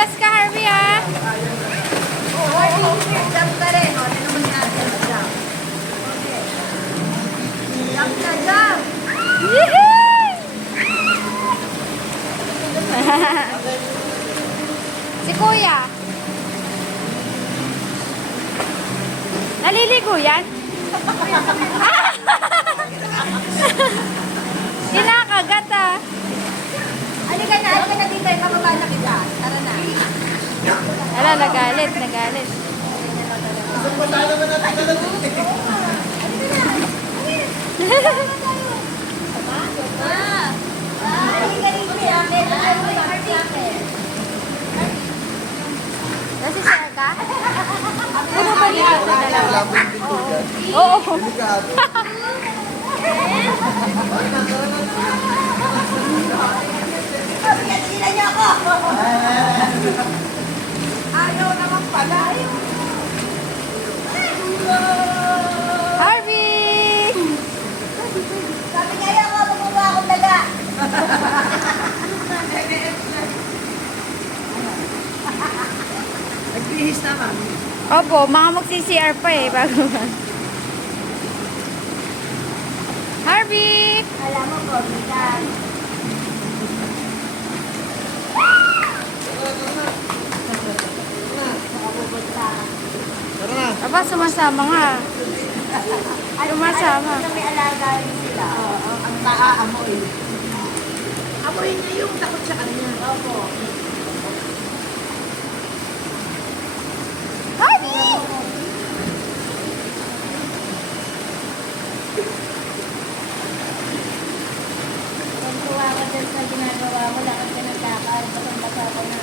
Madulas ka, Harvey, ha? Jump ka rin. O, ano naman natin? Jump. Okay. Jump na, jump. Yehey! Si Kuya. Naliligo yan? Kinakagat, ah. Halika na dito. Ipababa na kita. Tara na. Ala, nagalit. Nasi siya ka? Ano ba niya? Oo. Sila niya ako. Ayaw naman pala. Harvey! Sabi niya, ayaw ako bumaba akong daga. Nagbihis naman. Opo, mga magsi-CR pa eh. Bago Harvey! Alam mo po, bitan. Aba, sumasama nga. Sumasama. May alaga rin sila. Ang taa-amoy. Amoy niya yung takot sa kanya. Opo. Harvey! Tuwa ka dyan sa ginagawa mo. Lakad ka ng lakad. Batang-bata ka na.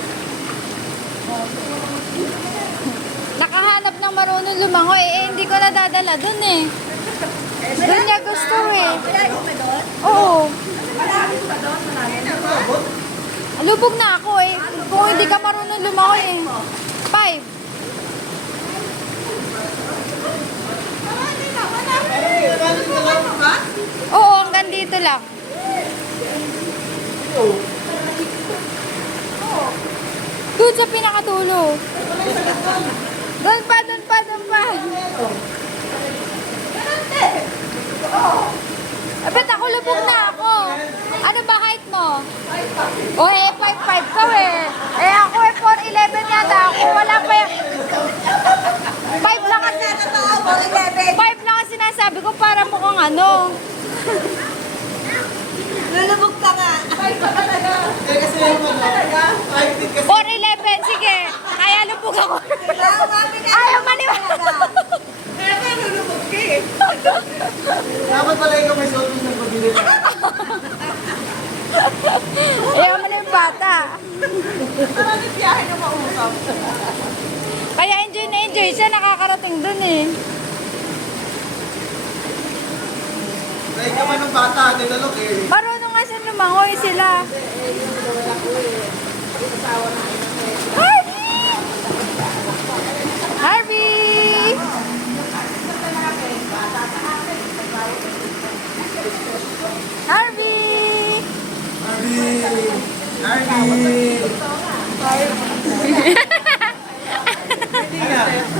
Nakahanap ng marunong lumangoy. Hindi ko nadadala dun eh. Doon niya gusto eh. Malalim pa doon? Oo. Malalim pa doon? Malalim na ba? Lubog na ako eh. Kung hindi ka marunong lumangoy eh. 5. Oo, hanggang dito lang. Doon sa pinakatulo. Doon pa. Abet ako, lubog na ako. Ano ba height mo? O eh, 5'5 ka eh. Eh ako eh, 4'11 yata ako. Wala pa yan. 5 lang kasi. 5 lang kasi sinasabi ko para mukhang ano. Lulubog ka nga. Ay, pa talaga. Kasi yung talaga, 5 feet kasi. 4'11, sige. Kaya lubog ako. Ayaw maniwala. Kaya ka lulubog ka eh. Dapat pala ikaw may suot ng pabili na. Ayaw mo na yung bata. Parang biyahe na mausap. Kaya enjoy na enjoy siya. Nakakarating dun eh. Dahil ka man ng bata, nilalok eh. Marunong nga siya lumangoy sila. Harvey! Harvey! Harvey! Harvey!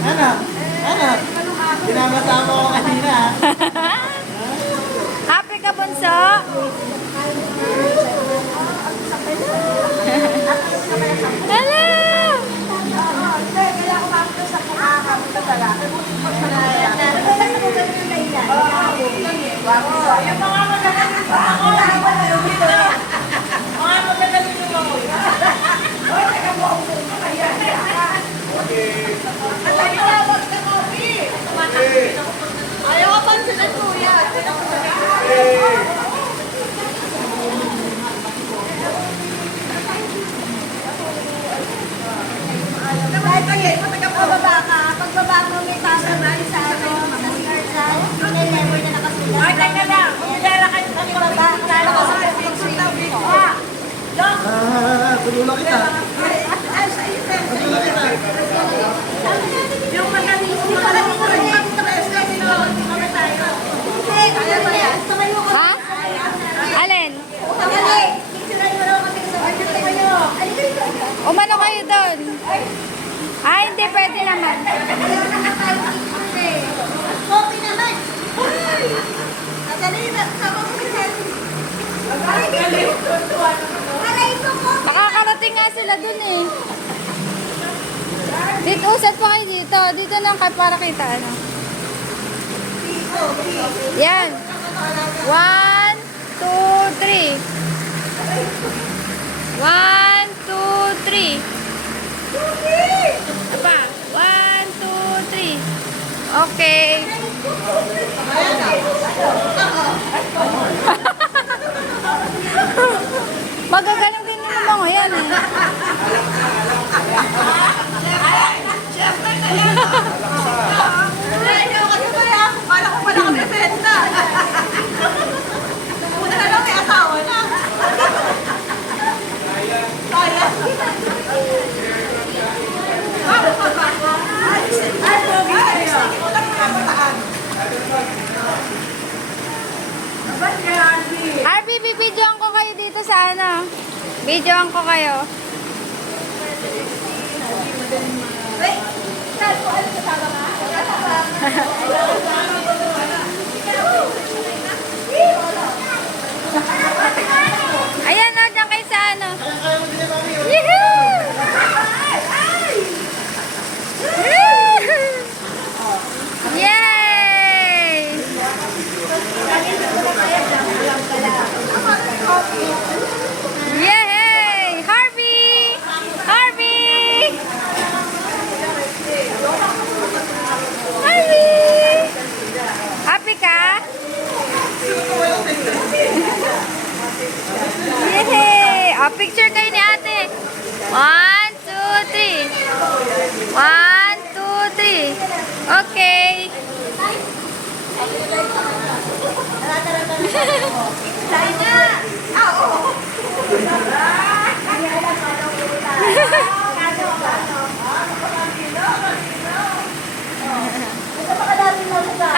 Ana? Pinamasama ko kanina. Happy ka, bunso? Hello! Ayaw ka pansinan, kuya. Pagbaba mo may tasaman sa akin, sa skirt sa lever na nakasulat. Ay, tayo na lang. Kumilera kayo sa ibaba. Kala ko sa Tulula kita. Tulula kita. yung matamis, yung matamis na rin. Ha? Alin? Tagali! Picturean mo raw kami sa kanya. Umano kayo doon? naman. Coffee naman. Nadali na. Sama mo si Henry. Aray ko po. Nakakarating nga sila dun eh. Dito, usat pa kayo dito. Dito lang kayo para kita ano. Yan. 1, 2, 3. 1, 2, 3. Apa? 1, 2, 3. Okay. Magagaling din naman mga yan eh. Ikaw kasi pala. Kala ko pala kami benta. Una na lang may asawa na. Kaya. Bakit pa ba? Ay, hindi ko lang nakabataan. Ba't kaya, Arby? Arby, bibidyoan ko kayo dito sa ano. Videoan ko kayo. Wait, saan ko ano sa tama ka? Ayan o, dyan kayo sa ano. Kaya mo din mami. Yehoo! Yay! Yay! Harvey! Harvey! Harvey! Happy ka? Yay! Oh, picture kayo ni ate. 1, 2, 3. 1, 2, 3. Okay. Saan na? Ah, oo. Ito makadami na sa.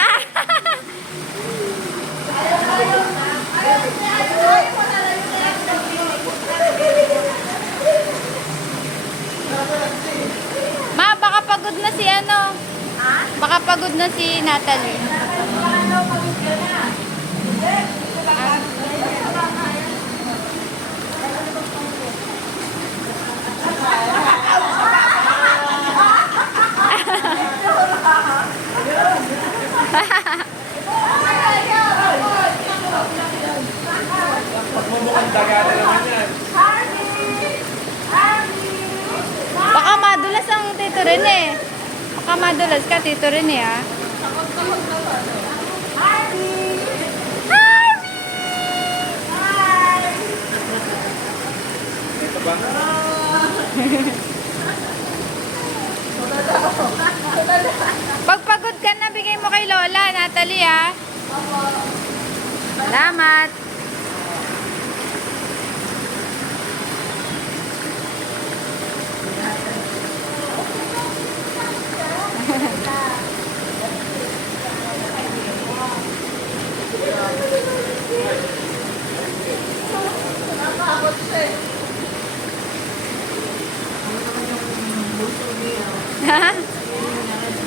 Ma, baka pagod na si ano. Baka pagod na si Natalie. Magmumukhang daga na naman yan. Baka madulas ang Tito Rene. Baka madulas ka, Tito Rene, ha? Ito ba? Pag pagod ka na, bigay mo kay Lola, Natalie, ha? Salamat.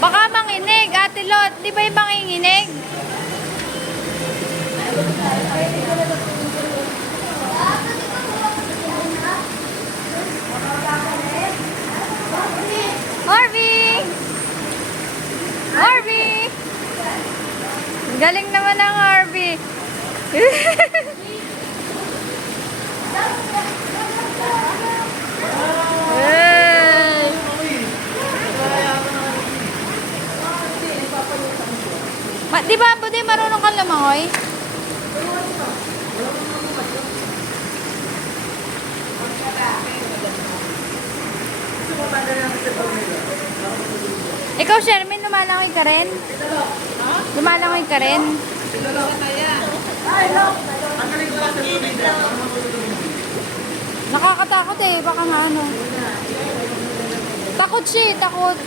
Baka manginig, Ate Lot. Di ba ibang inginig? Harvey! Harvey! Galing naman ng Harvey. Hey! Di ba, Bude, marunong kang lumangoy? Ikaw, Shermin, lumalangoy ka rin? Lumalangoy ka rin? Nakakatakot eh, baka maano. Takot siya, takot.